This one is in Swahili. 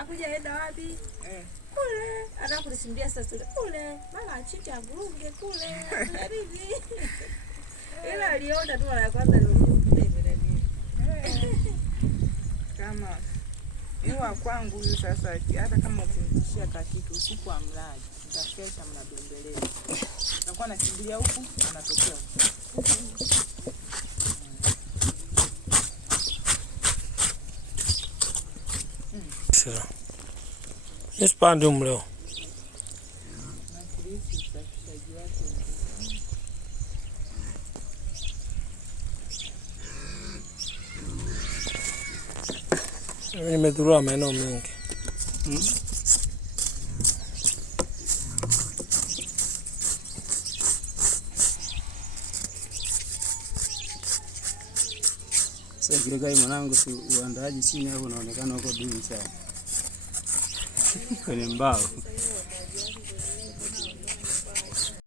Akuja enda wapi? Kule. Anakusimulia sasa kule. Mama achinja ngurunge kule. Hivi. Ila aliona tu la kwanza ndio kama niwa kwangu huyu sasa, hata kama ukimtishia kakitu usiku wa mlaji utakesha mnabembelea, nakuwa nakimbilia huku anatokea sasa. Nisipande mleo nimedhurua maeneo mengi. Sasa kile kai mwanangu tu uandaaji chini hapo unaonekana uko duni sana. Kwenye mbao.